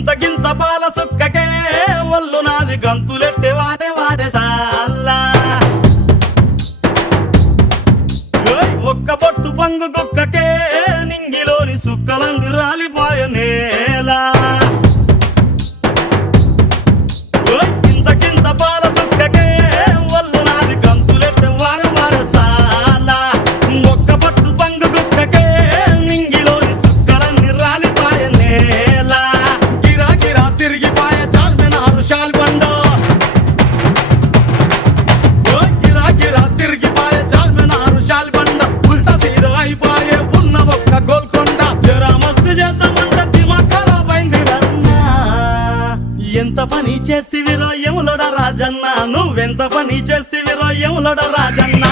ఇంతకింత పాల సుక్కకే ఒళ్ళు నాది గంతులెట్టే వాడే వాడే సాల్లా ఒక్క పొట్టు పంగు కుక్కకే నింగిలోని సుక్కలంగు రాలిపోయ నేల ఇంతకింత పాల సుక్కకే ఒళ్ళు నాది గంతులెట్టే వాడే వాడే సాల్లా ఒక్క పొట్టు పంగు కుక్కకే నింగిలోని సుక్కలన్నీ రాలిపోయ నేల గిరా గిరా తిరిగిపోయ చార్మినారు షాల్బండో గిరా గిరా తిరిగిపోయ చార్మినారు షాల్బండ ఉల్టా సీదా అయిపోయే ఉన్న ఒక్క గోల్కొండ జరా మస్తు చేద్దామంట దిమాగ్ ఖరాబ్ అయింది రన్నా ఎంత పని చేస్తివిరో యములోడ రాజన్న నువ్వెంత పని చేస్తివిరో యములోడ రాజన్న